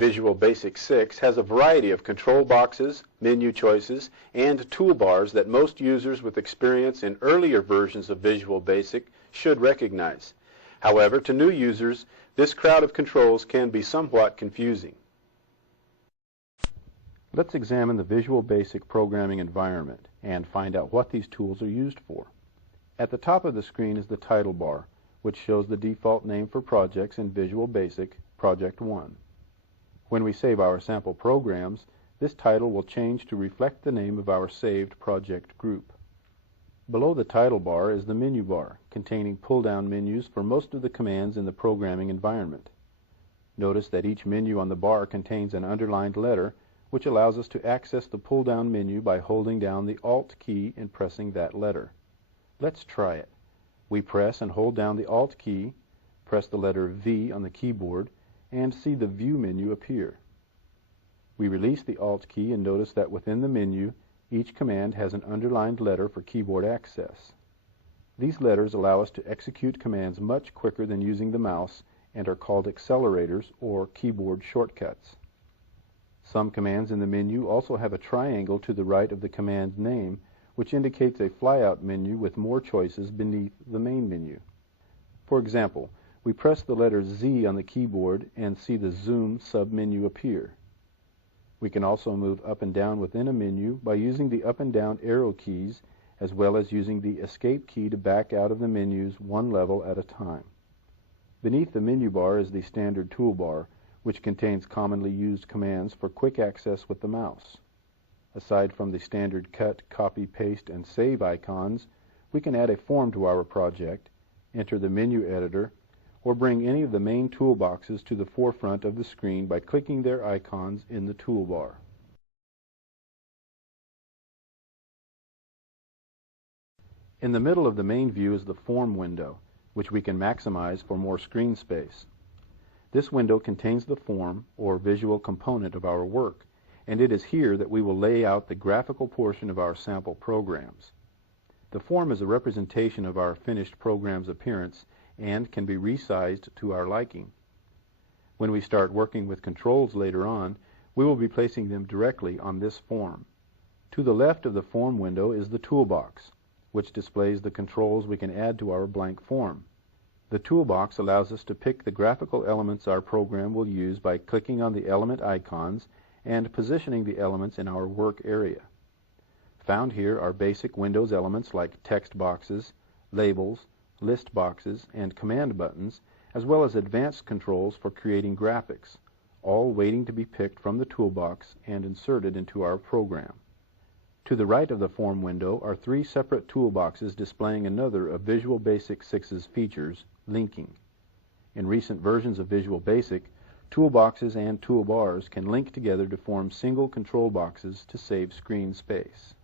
Visual Basic 6 has a variety of control boxes, menu choices, and toolbars that most users with experience in earlier versions of Visual Basic should recognize. However, to new users, this crowd of controls can be somewhat confusing. Let's examine the Visual Basic programming environment and find out what these tools are used for. At the top of the screen is the title bar, which shows the default name for projects in Visual Basic, Project 1. When we save our sample programs, this title will change to reflect the name of our saved project group. Below the title bar is the menu bar, containing pull-down menus for most of the commands in the programming environment. Notice that each menu on the bar contains an underlined letter, which allows us to access the pull-down menu by holding down the Alt key and pressing that letter. Let's try it. We press and hold down the Alt key, press the letter V on the keyboard, and see the View menu appear. We release the Alt key and notice that within the menu, each command has an underlined letter for keyboard access. These letters allow us to execute commands much quicker than using the mouse and are called accelerators or keyboard shortcuts. Some commands in the menu also have a triangle to the right of the command name, which indicates a flyout menu with more choices beneath the main menu. For example, we press the letter Z on the keyboard and see the Zoom submenu appear. We can also move up and down within a menu by using the up and down arrow keys, as well as using the Escape key to back out of the menus one level at a time. Beneath the menu bar is the standard toolbar, which contains commonly used commands for quick access with the mouse. Aside from the standard cut, copy, paste, and save icons, we can add a form to our project, enter the menu editor, or bring any of the main toolboxes to the forefront of the screen by clicking their icons in the toolbar. In the middle of the main view is the Form window, which we can maximize for more screen space. This window contains the form, or visual component of our work, and it is here that we will lay out the graphical portion of our sample programs. The form is a representation of our finished program's appearance and can be resized to our liking. When we start working with controls later on, we will be placing them directly on this form. To the left of the form window is the toolbox, which displays the controls we can add to our blank form. The toolbox allows us to pick the graphical elements our program will use by clicking on the element icons and positioning the elements in our work area. Found here are basic Windows elements like text boxes, labels, list boxes, and command buttons, as well as advanced controls for creating graphics, all waiting to be picked from the toolbox and inserted into our program. To the right of the form window are three separate toolboxes displaying another of Visual Basic 6's features, linking. In recent versions of Visual Basic, toolboxes and toolbars can link together to form single control boxes to save screen space.